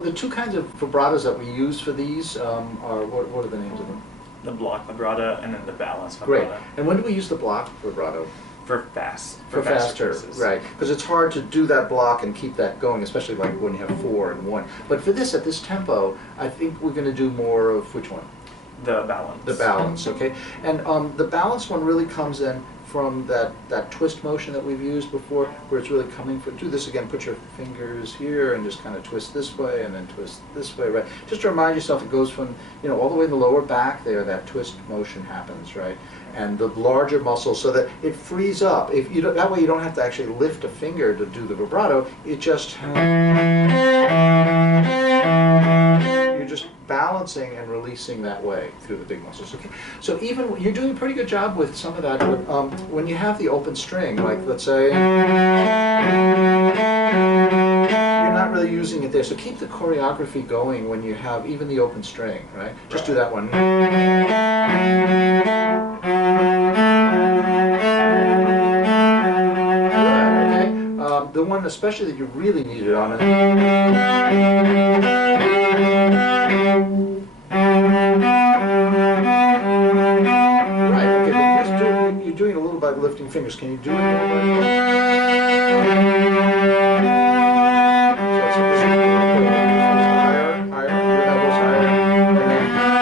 The two kinds of vibratos that we use for these are, what are the names of them? The block vibrato and then the balance Great. vibrato. And when do we use the block vibrato? For faster pieces. Right. Because it's hard to do that block and keep that going, especially like when you have 4 and 1. But for this, at this tempo, I think we're going to do more of which one? The balance. The balance, okay. And the balance one really comes in from that twist motion that we've used before, where it's really coming from. Do this again, put your fingers here and just kind of twist this way and then twist this way, right? Just to remind yourself, it goes from, all the way in the lower back there, that twist motion happens, right? And the larger muscles, so that it frees up. If you don't, that way you don't have to actually lift a finger to do the vibrato, it just, you're just balancing and releasing that way through the big muscles. Okay, so even you're doing a pretty good job with some of that. But when you have the open string, like let's say, you're not really using it there. So keep the choreography going when you have even the open string, right? Just do that one. Okay, the one especially that you really need it on. Doing a little by lifting fingers. Can you do it a little bit? So it's higher, higher, your elbows higher, and then higher,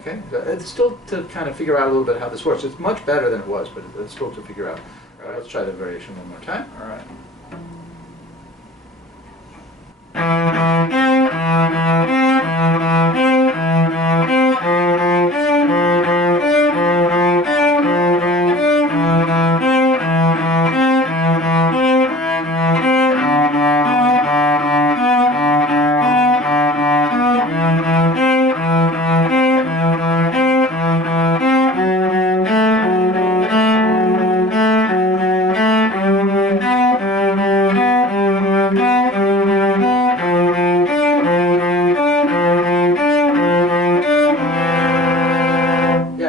okay, it's still to kind of figure out a little bit how this works. It's much better than it was, but it's still to figure out. All right, let's try the variation one more time. All right.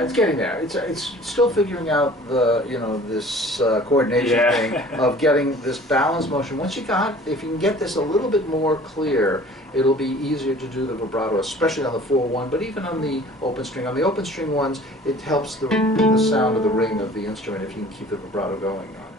It's getting there. It's still figuring out the this coordination thing of getting this balance motion. Once if you can get this a little bit more clear, it'll be easier to do the vibrato, especially on the 4/1, but even on the open string. On the open string ones, it helps the sound of the ring of the instrument if you can keep the vibrato going on.